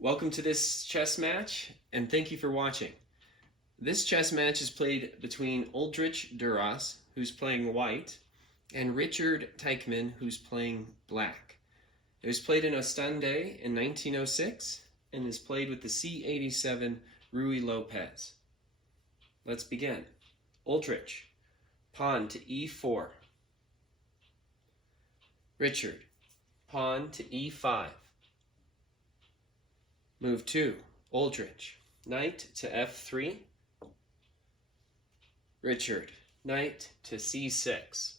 Welcome to this chess match, and thank you for watching. This chess match is played between Oldrich Duras, who's playing white, and Richard Tiechmann, who's playing black. It was played in Ostende in 1906, and is played with the C87 Ruy Lopez. Let's begin. Oldrich, pawn to E4. Richard, pawn to E5. Move 2, Oldrich, knight to F3. Richard, knight to C6.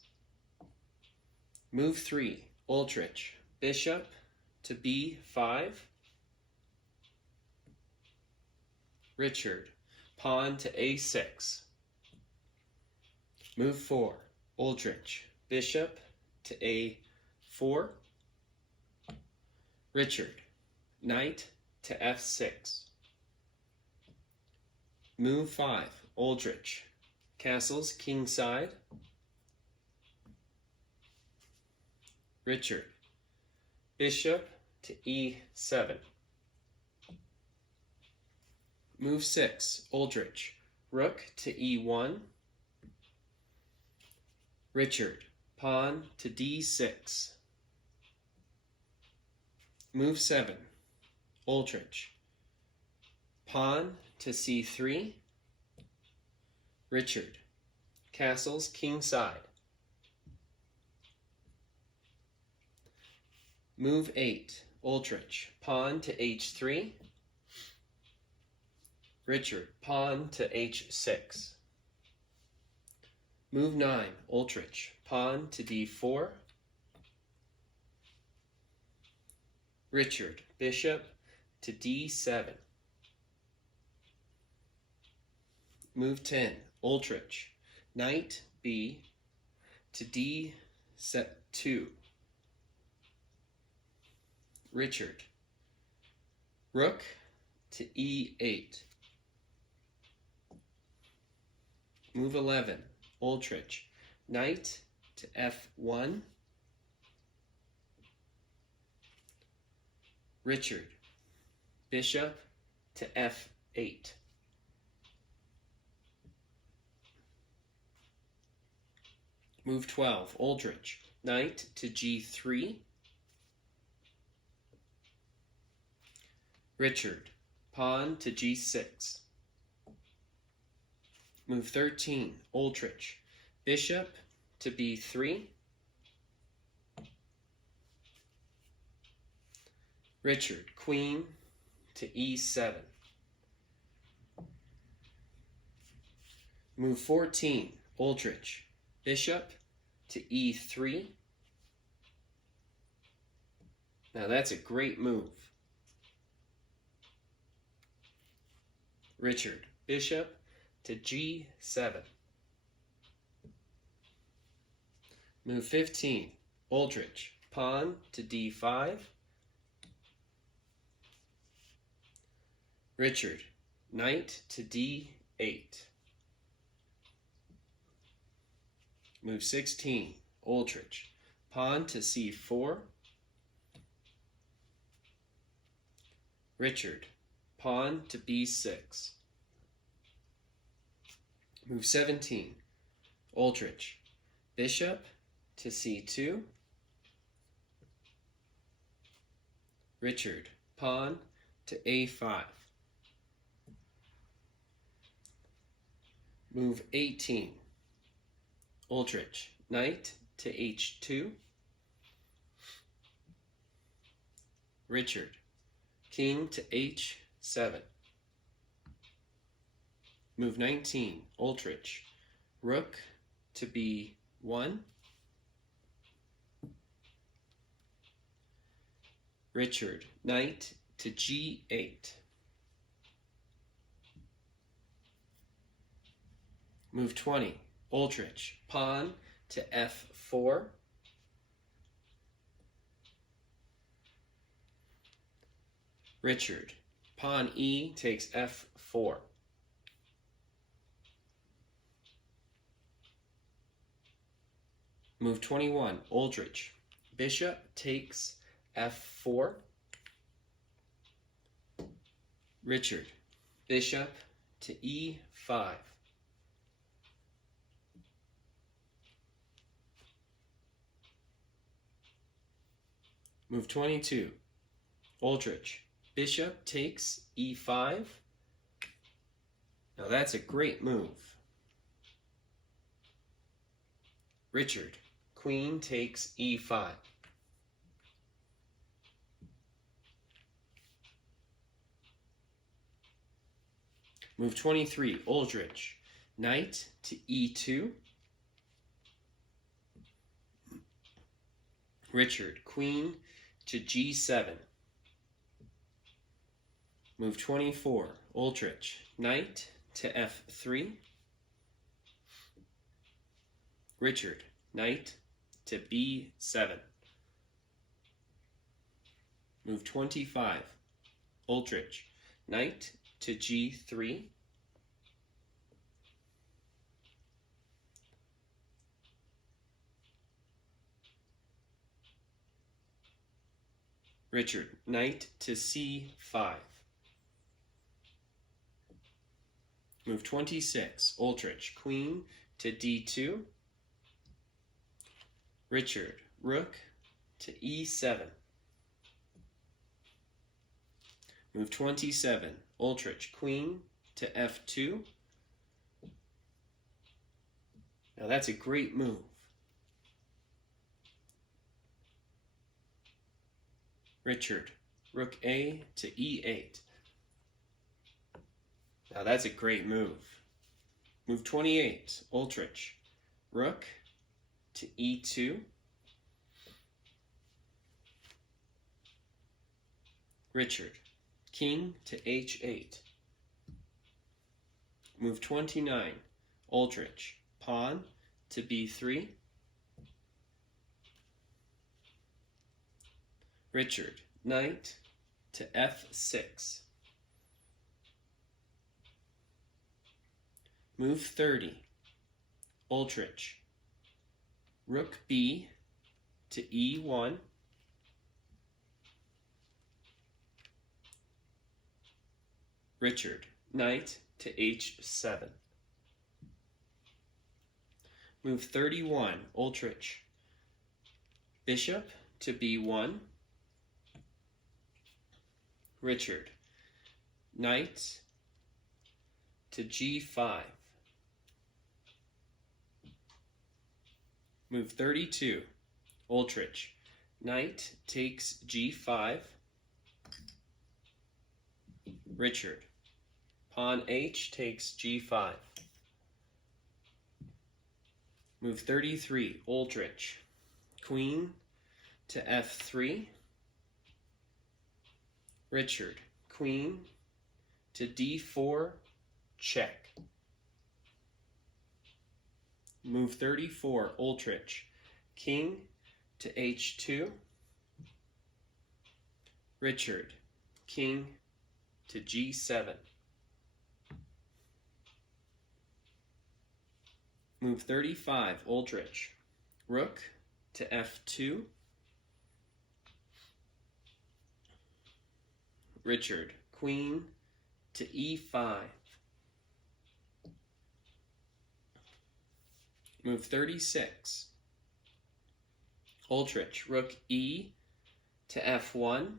Move 3, Oldrich, bishop to B5. Richard, pawn to A6. Move 4, Oldrich, bishop to A4. Richard, knight to F6. Move 5, Oldrich, castles kingside. Richard, bishop to E7. Move 6, Oldrich, rook to E1. Richard, pawn to D6. Move 7, Oldrich, pawn to C3. Richard, castles kingside. Move 8, Oldrich, pawn to H3. Richard, pawn to H6. Move 9, Oldrich, pawn to D4. Richard, bishop to D7. Move 10, Oldrich, knight B to D2. Richard, rook to E8. Move 11, Oldrich, knight to F1. Richard, bishop to F8. Move 12, Oldrich, knight to G3. Richard, pawn to G6. Move 13, Oldrich, bishop to B3. Richard, queen to E7. Move 14, Oldrich, bishop to E3. Now that's a great move. Richard, bishop to G7. Move 15, Oldrich, pawn to D5. Richard, knight to D8. Move 16, Oldrich, pawn to C4. Richard, pawn to B6. Move 17, Oldrich, bishop to C2. Richard, pawn to A5. Move 18, Oldrich, knight to H2. Richard, king to H7. Move 19, Oldrich, rook to B1. Richard, knight to G8. Move 20, Oldrich, pawn to F4. Richard, pawn E takes F4. Move 21, Oldrich, bishop takes F4. Richard, bishop to e5. Move 22. Oldrich, bishop takes e5. Now that's a great move. Richard, queen takes e5. Move 23. Oldrich, knight to e2. Richard, queen to g7. Move 24. Oldrich, knight to f3. Richard, knight to b7. Move 25. Oldrich, knight to g3. Richard, knight to c5. Move 26. Oldrich, queen to d2. Richard, rook to e7. Move 27. Oldrich, queen to f2. Now that's a great move. Richard, rook a to e8. Now that's a great move. Move 28. Oldrich, rook to e2. Richard, king to h8. Move 29. Oldrich, pawn to b3. Richard, knight to f6. Move 30. Oldrich, rook b to e1. Richard, knight to h7. Move 31. Oldrich, bishop to b1. Richard, knight to g5. Move 32. Oldrich, knight takes g5. Richard, pawn h takes g5. Move 33. Oldrich, queen to f3. Richard, queen to d4, check. Move 34. Oldrich, king to h2. Richard, king to g7. Move 35. Oldrich, rook to f2. Richard, queen to e5. Move 36. Oldrich, rook e to f1.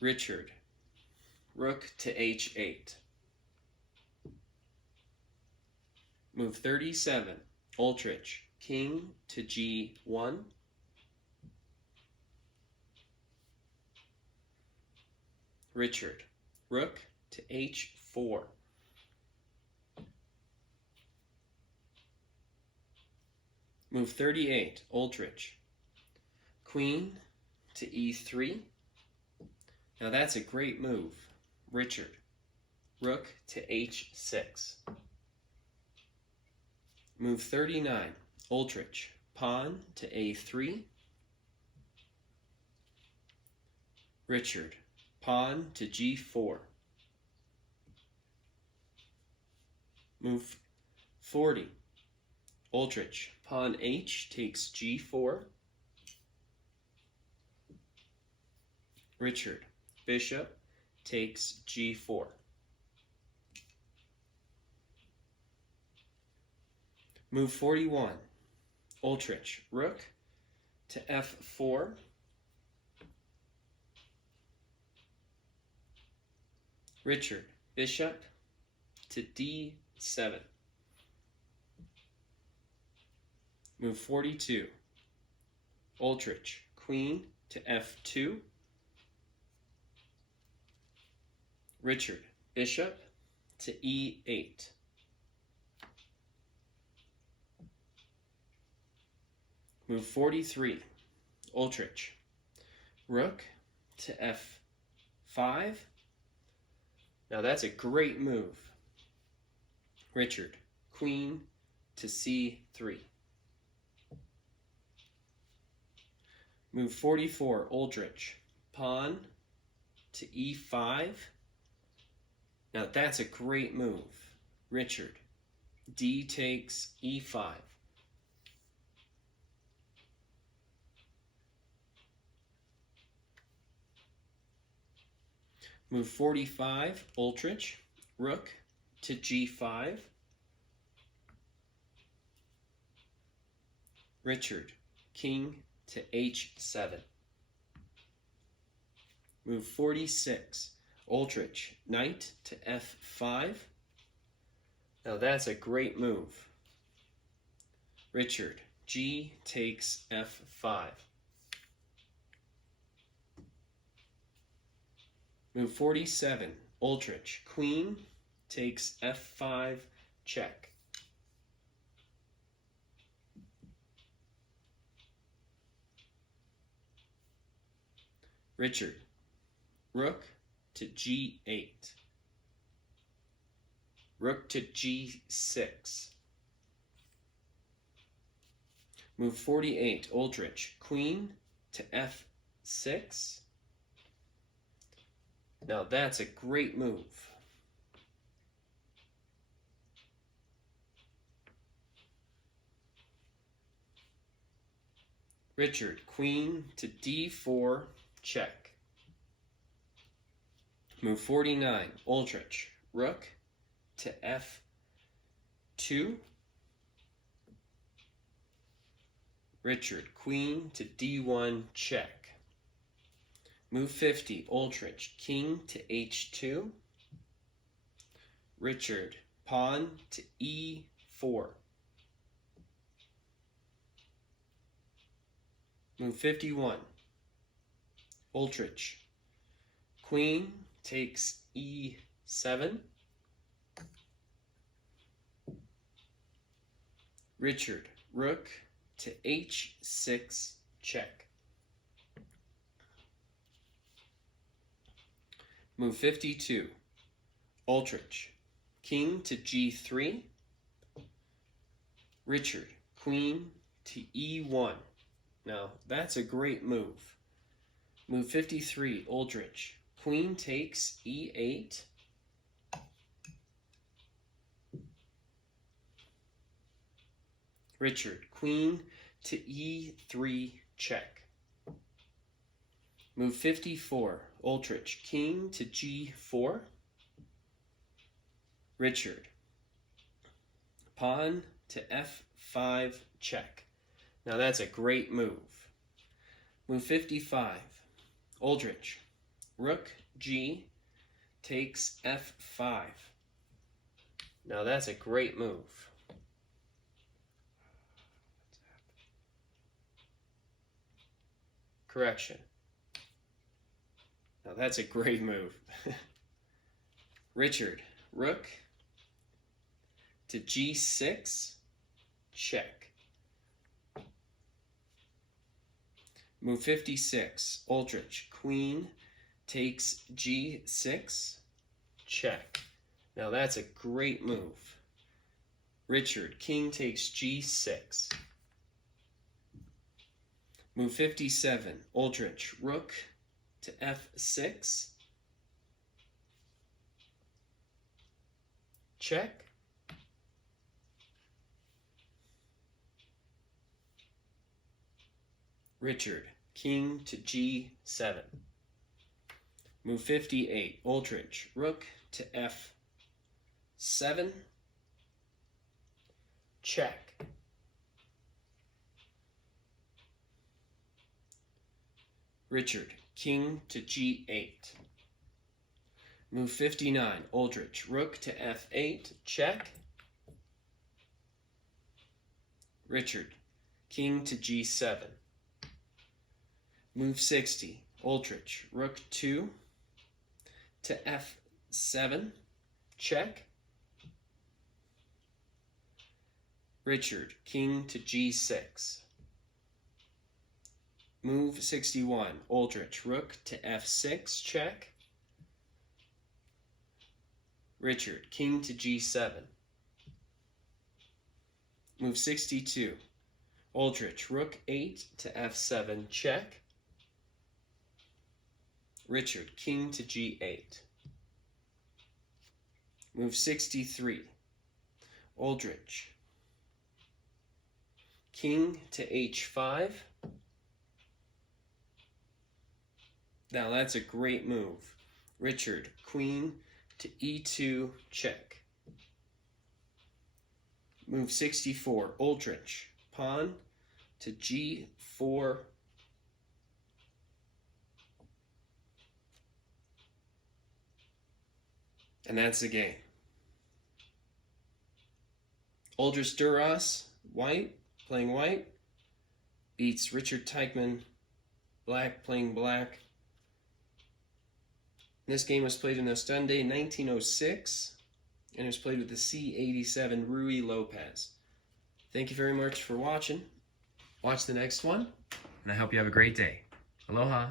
Richard, rook to h8. Move 37. Oldrich, king to g1. Richard, rook to h4. Move 38. Oldrich, queen to e3. Now that's a great move. Richard, rook to h6. Move 39. Oldrich, pawn to a3. Richard, pawn to g4. Move 40. Oldrich, pawn h takes g4. Richard, bishop takes g4. Move 41. Oldrich, rook to f4. Richard, bishop to d7. Move 42. Oldrich, queen to f2. Richard, bishop to e8. Move 43. Oldrich, rook to f5. Now that's a great move. Richard, queen to c3. Move 44. Oldrich, pawn to e5. Now that's a great move. Richard, d takes e5. Move 45. Oldrich, rook to g5. Richard, king to h7. Move 46. Oldrich, knight to f5. Now that's a great move. Richard, g takes f5. Move 47. Oldrich, queen takes f5, check. Richard, rook to g8. Rook to g6. Move 48. Oldrich, queen to f6. Now that's a great move. Richard, queen to d4, check. Move 49. Oldrich, rook to f2. Richard, queen to d1, check. Move 50. Oldrich, king to h2. Richard, pawn to e4. Move 51. Oldrich, queen takes e7. Richard, rook to h6, check. Move 52. Oldrich, king to g3. Richard, queen to e1. Now, that's a great move. Move 53. Oldrich, queen takes e8. Richard, queen to e3, check. Move 54. Oldrich, king to g4. Richard, pawn to f5, check. Now that's a great move. Move 55. Oldrich, rook g takes f5. Now that's a great move. Correction. Now that's a great move. Richard, rook to g6, check. Move 56. Oldrich, queen takes g6, check. Now that's a great move. Richard, king takes g6. Move 57. Oldrich, rook to f6, check. Richard, king to g7. Move 58, Oldrich, rook to f7, check. Richard, king to g8. Move 59, Oldrich, rook to f8, check. Richard, king to g7. Move 60, Oldrich, rook 2 to f7, check. Richard, king to g6. Move 61, Oldrich, rook to f6, check. Richard, king to g7. Move 62, Oldrich, rook 8 to f7, check. Richard, king to g8. Move 63, Oldrich, king to h5. Now that's a great move. Richard, queen to e2, check. Move 64, Oldrich, pawn to g4. And that's the game. Oldrich Duras, white, playing white, beats Richard Tiechmann, black, playing black. This game was played in Ostende 1906, and it was played with the C87 Rui Lopez. Thank you very much for watching. Watch the next one, and I hope you have a great day. Aloha.